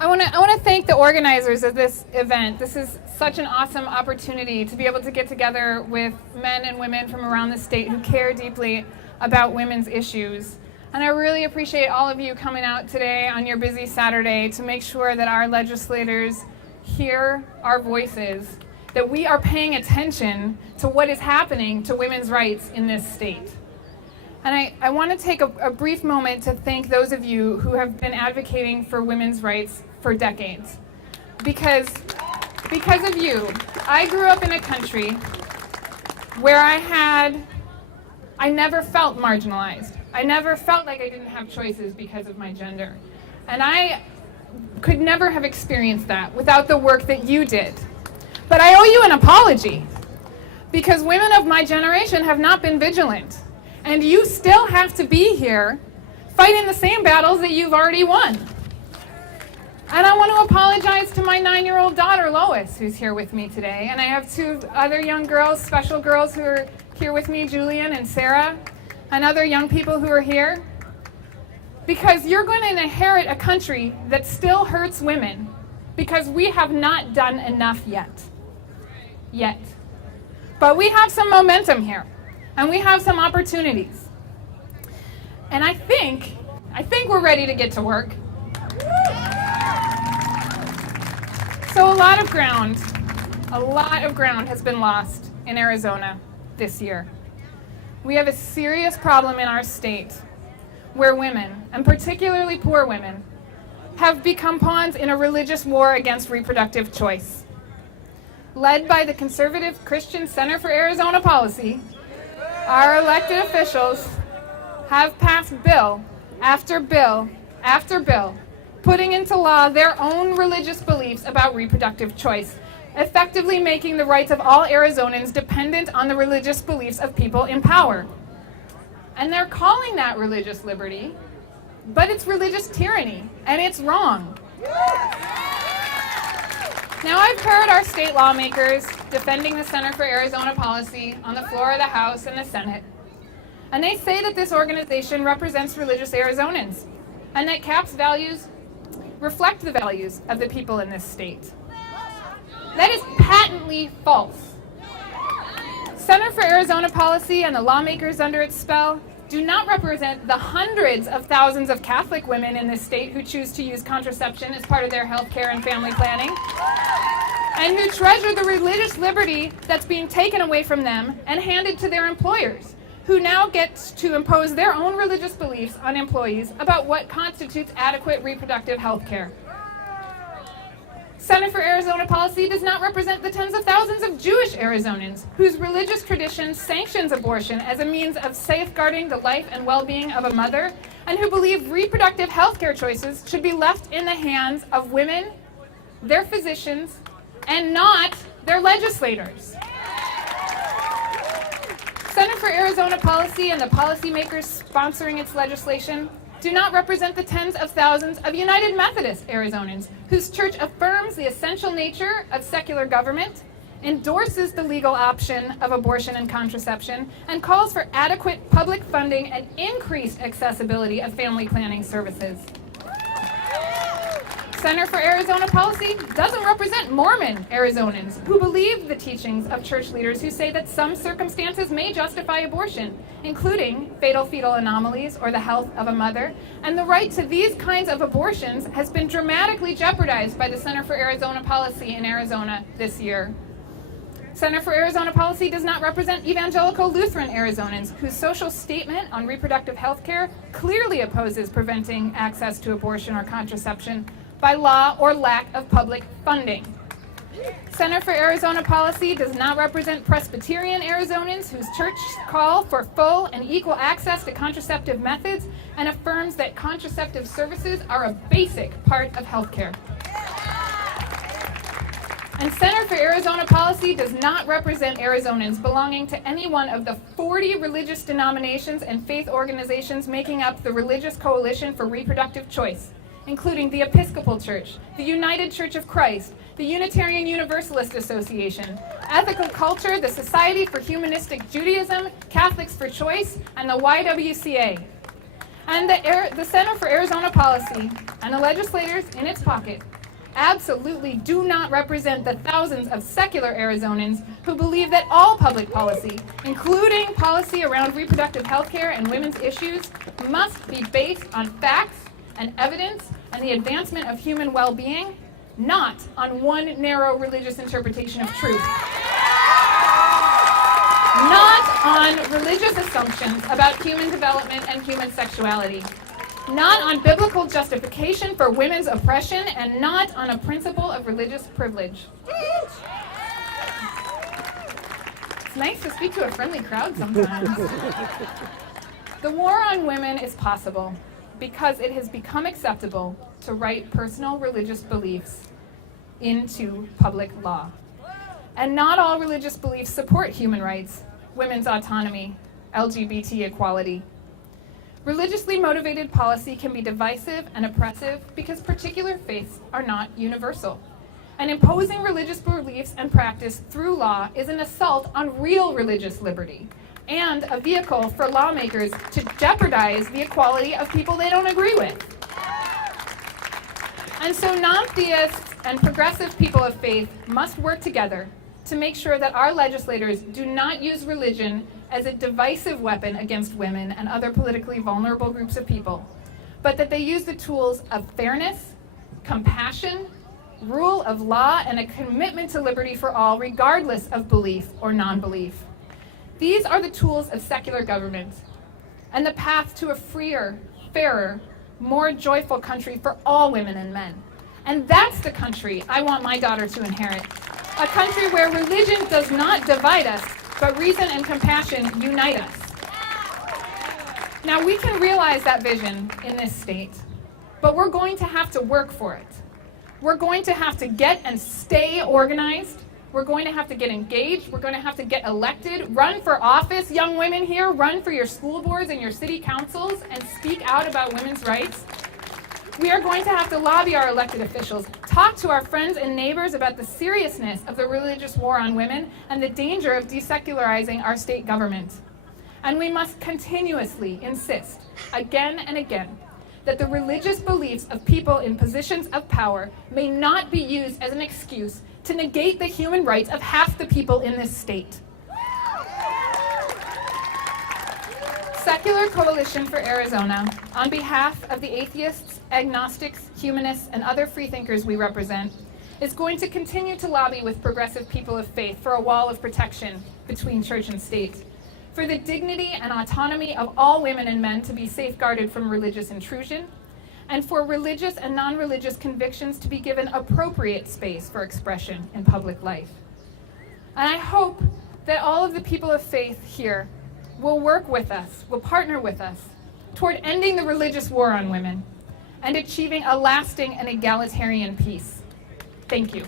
I want to thank the organizers of this event. This is such an awesome opportunity to be able to get together with men and women from around the state who care deeply about women's issues. And I really appreciate all of you coming out today on your busy Saturday to make sure that our legislators hear our voices, that we are paying attention to what is happening to women's rights in this state. And I want to take a brief moment to thank those of you who have been advocating for women's rights for decades. Because of you, I grew up in a country where I never felt marginalized. I never felt like I didn't have choices because of my gender. And I could never have experienced that without the work that you did. But I owe you an apology, because women of my generation have not been vigilant. And you still have to be here fighting the same battles that you've already won. And I want to apologize to my 9-year-old daughter, Lois, who's here with me today. And I have 2 other young girls, special girls who are here with me, Julian and Sarah, and other young people who are here. Because you're going to inherit a country that still hurts women, because we have not done enough yet. But we have some momentum here, and we have some opportunities. And I think we're ready to get to work. So a lot of ground has been lost in Arizona this year. We have a serious problem in our state where women, and particularly poor women, have become pawns in a religious war against reproductive choice. Led by the conservative Christian Center for Arizona Policy, our elected officials have passed bill after bill after bill, putting into law their own religious beliefs about reproductive choice, effectively making the rights of all Arizonans dependent on the religious beliefs of people in power. And they're calling that religious liberty, but it's religious tyranny, and it's wrong. Now, I've heard our state lawmakers defending the Center for Arizona Policy on the floor of the House and the Senate, and they say that this organization represents religious Arizonans, and that CAP's values reflect the values of the people in this state. That is patently false. Center for Arizona Policy and the lawmakers under its spell do not represent the hundreds of thousands of Catholic women in this state who choose to use contraception as part of their health care and family planning, and who treasure the religious liberty that's being taken away from them and handed to their employers, who now get to impose their own religious beliefs on employees about what constitutes adequate reproductive health care. Center for Arizona Policy does not represent the tens of thousands of Jewish Arizonans whose religious tradition sanctions abortion as a means of safeguarding the life and well-being of a mother, and who believe reproductive health care choices should be left in the hands of women, their physicians, and not their legislators. Center for Arizona Policy and the policymakers sponsoring its legislation do not represent the tens of thousands of United Methodist Arizonans whose church affirms the essential nature of secular government, endorses the legal option of abortion and contraception, and calls for adequate public funding and increased accessibility of family planning services. Center for Arizona Policy doesn't represent Mormon Arizonans who believe the teachings of church leaders who say that some circumstances may justify abortion, including fatal fetal anomalies or the health of a mother, and the right to these kinds of abortions has been dramatically jeopardized by the Center for Arizona Policy in Arizona this year. Center for Arizona Policy does not represent evangelical Lutheran Arizonans whose social statement on reproductive health care clearly opposes preventing access to abortion or contraception by law or lack of public funding. Center for Arizona Policy does not represent Presbyterian Arizonans whose churches call for full and equal access to contraceptive methods and affirms that contraceptive services are a basic part of healthcare. And Center for Arizona Policy does not represent Arizonans belonging to any one of the 40 religious denominations and faith organizations making up the Religious Coalition for Reproductive Choice, including the Episcopal Church, the United Church of Christ, the Unitarian Universalist Association, Ethical Culture, the Society for Humanistic Judaism, Catholics for Choice, and the YWCA. And the Center for Arizona Policy and the legislators in its pocket absolutely do not represent the thousands of secular Arizonans who believe that all public policy, including policy around reproductive health care and women's issues, must be based on facts and evidence and the advancement of human well-being, not on one narrow religious interpretation of truth. Not on religious assumptions about human development and human sexuality. Not on biblical justification for women's oppression, and not on a principle of religious privilege. It's nice to speak to a friendly crowd sometimes. The war on women is possible because it has become acceptable to write personal religious beliefs into public law. And not all religious beliefs support human rights, women's autonomy, LGBT equality. Religiously motivated policy can be divisive and oppressive because particular faiths are not universal. And imposing religious beliefs and practice through law is an assault on real religious liberty and a vehicle for lawmakers to jeopardize the equality of people they don't agree with. And so non-theists and progressive people of faith must work together to make sure that our legislators do not use religion as a divisive weapon against women and other politically vulnerable groups of people, but that they use the tools of fairness, compassion, rule of law, and a commitment to liberty for all, regardless of belief or non-belief. These are the tools of secular government and the path to a freer, fairer, more joyful country for all women and men. And that's the country I want my daughter to inherit. A country where religion does not divide us, but reason and compassion unite us. Now, we can realize that vision in this state, but we're going to have to work for it. We're going to have to get and stay organized. We're going to have to get engaged. We're going to have to get elected, run for office. Young women here, run for your school boards and your city councils and speak out about women's rights. We are going to have to lobby our elected officials, talk to our friends and neighbors about the seriousness of the religious war on women and the danger of desecularizing our state government. And we must continuously insist, again and again, that the religious beliefs of people in positions of power may not be used as an excuse to negate the human rights of half the people in this state. Secular Coalition for Arizona, on behalf of the atheists, agnostics, humanists, and other freethinkers we represent, is going to continue to lobby with progressive people of faith for a wall of protection between church and state, for the dignity and autonomy of all women and men to be safeguarded from religious intrusion, and for religious and non-religious convictions to be given appropriate space for expression in public life. And I hope that all of the people of faith here will work with us, will partner with us toward ending the religious war on women and achieving a lasting and egalitarian peace. Thank you.